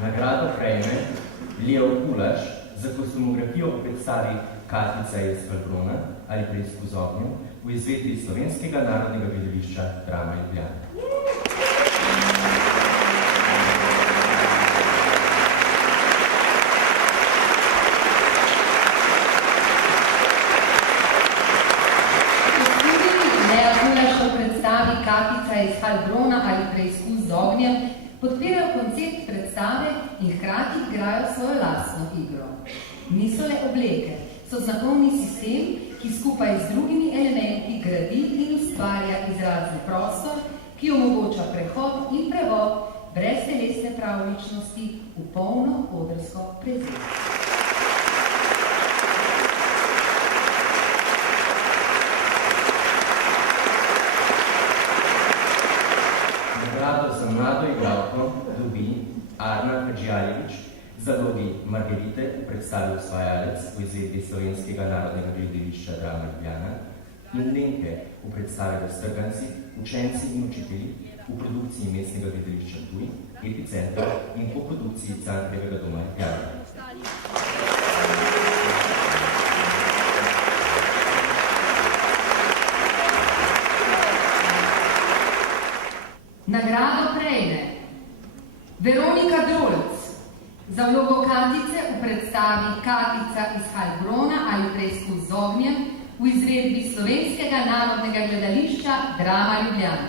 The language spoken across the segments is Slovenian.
Nagrado prejme Leo Kulaš za kostumografijo v predstavi Katica iz Heilbronna ali Preizkus z ognjem v izvedbi Slovenskega narodnega gledališča Drama Ljubljana. Leo Kulaš v predstavi Katica iz Heilbronna ali Preizkus z ognjem podpirajo koncept predstave in hkrati igrajo svojo lastno igro. Niso le obleke, so znakovni sistem, ki skupaj z drugimi elementi gradi in ustvarja izrazni prostor, ki omogoča prehod in prevod brez telesne pravličnosti v polno odrsko prezenco. Nagrado za mlado igralko dobi Arna Hadžijaljević za vlogi Margerite v predstavi Osvajalec v izvedbi Slovenskega narodnega gledališča Drama Ljubljana in Lenke v predstavi Raztrganci, učenci in učitelji v produkciji Mestnega gledališča Ptuj, Epicenter in po produkciji Cankarjevega doma Ljubljana. Nagrado prejme Veronika Drolc za vlogo Katice v predstavi Katica iz Heilbronna ali Preizkus z ognjem v izvedbi Slovenskega narodnega gledališča Drama Ljubljana.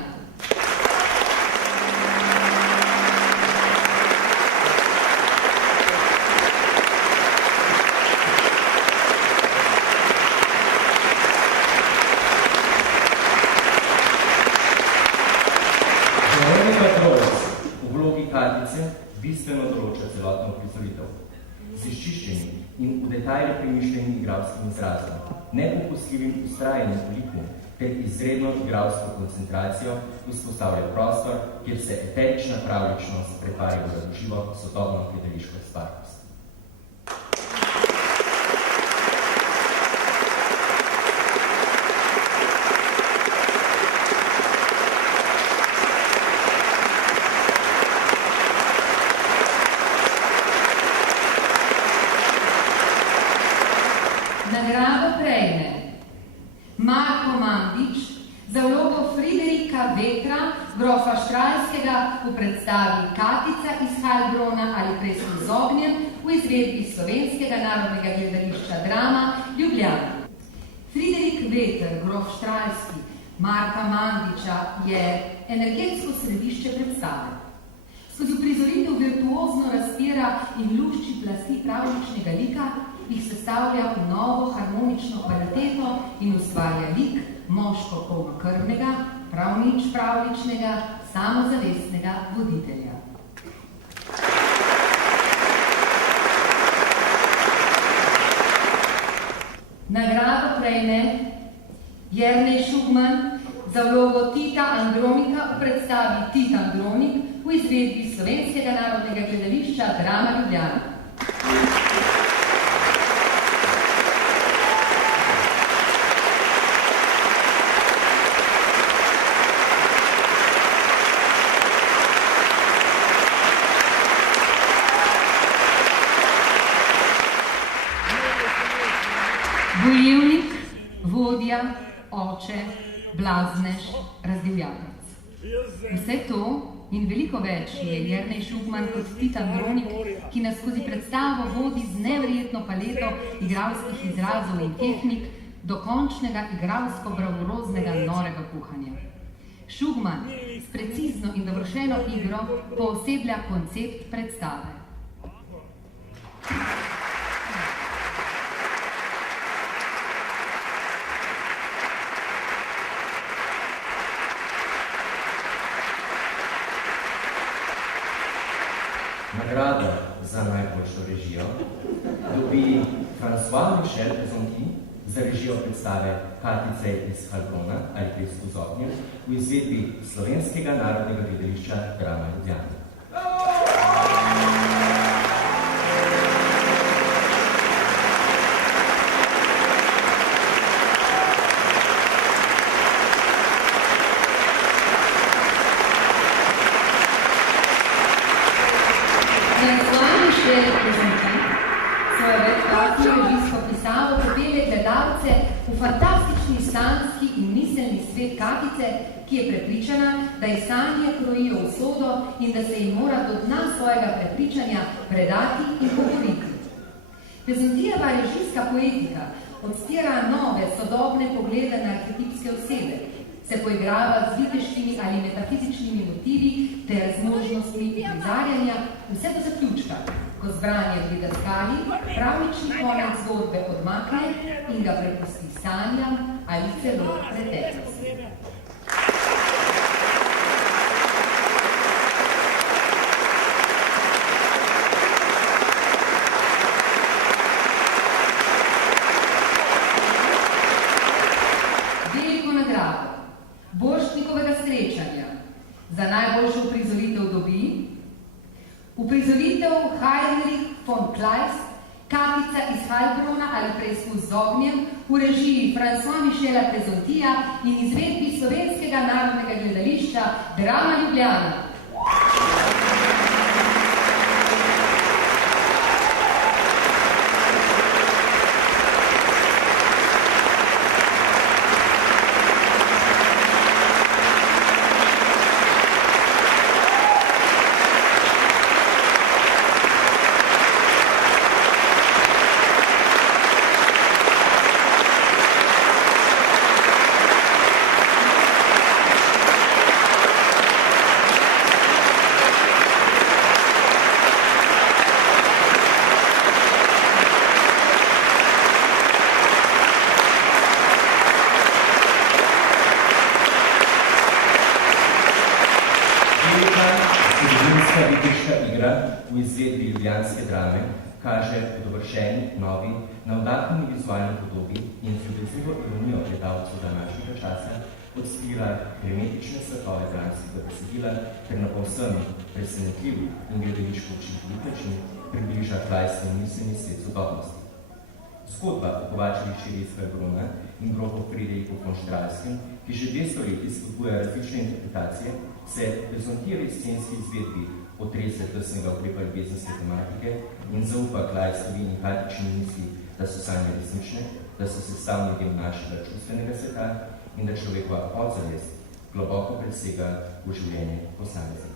Bistveno določa celotno prizoritev. Z izčiščenim in v detajle premišljenim igralskim izrazom, nepopustljivim ustrajanjem v liku ter izredno igralsko koncentracijo vzpostavlja prostor, kjer se eterična pravličnost pretvarja v razloživo sodobno gledališko stvarnost. Nagrado prejme Marko Mandić za vlogo Friderika Vetra, grofa Štralskega v predstavi Katica iz Heilbronna ali Preizkus z ognjem v izvedbi Slovenskega narodnega gledališča Drama Ljubljana. Friderik Veter, grof Štralski, Marka Mandića je energetsko središče predstave. Skozi prizoritev virtuozno razpira in lušči plasti pravličnega lika, jih sestavlja v novo harmonično kvaliteto in ustvarja lik moško polnokrvnega, prav nič pravličnega, samozavestnega voditelja. Nagrado prejme Jernej Šugman za vlogo Tita Andronika v predstavi Tit Andronik v izvedbi Slovenskega narodnega gledališča Drama Ljubljana. Bojevnik, vodja, oče, blaznež, razdivljanec. Vse to in veliko več je Jernej Šugman kot Tit Andronik, ki nas skozi predstavo vodi z neverjetno paleto igralskih izrazov in tehnik do končnega igralsko-bravuroznega norega kuhanja. Šugman s precizno in dovršeno igro pooseblja koncept predstave. Nagrado za najboljšo režijo dobi François Michel Zonti za režijo predstave Katice iz Heilbronna ali Preizkus z ognjem v izvedbi Slovenskega narodnega gledališča Drama Ljubljana. François Michel Présentin svojo večkratno režijsko pisavo popelje gledalce v fantastični sanjski in miselni svet Katice, ki je prepričana, da ji sanje krojijo usodo in da se ji mora do dna svojega prepričanja predati in pokoriti. Prezentirava režijska poetika odstira nove, sodobne poglede na arhetipske osebe, se poigrava z viteškimi ali metafizičnimi motivi ter z možnostmi prizarjanja vse do zaključka, ko zbranje v didaskali pravlični konec zgodbe odmakne in ga prepusti sanjam ali celo preteklosti. Borštnikovega srečanja za najboljšo uprizoritev dobi, uprizoritev Heinrich von Kleist, Katica iz Heilbrona ali Preizkus z ognjem v režiji François Michela Présentia in izvedbi Slovenskega narodnega gledališča Drama Ljubljana. V izvedbi ljubljanske drame kaže dovršeni, novi, navdahnjeni vizualni podobi in z ljubeznivo ironijo gledalcev današnjega časa odstira hermetične svetove dramskega besedila ter na povsem presenetljiv in gledališko učinkovit način približa Kleistov miselni svet sodobnosti. Zgodba o Kovačeviči iz Heilbrona in grofu Friedrichu von Stralskem, ki že 200 leti spodbuja različne interpretacije, se prezentira v scenski izvedbi otrese tesnega ukrepa ljubezenske tematike in zaupa Kleistovi in Katični misli, da so sanje resnične, da so sestavni del našega čustvenega sveta in da človekova podzavest globoko presega v življenje posameznika.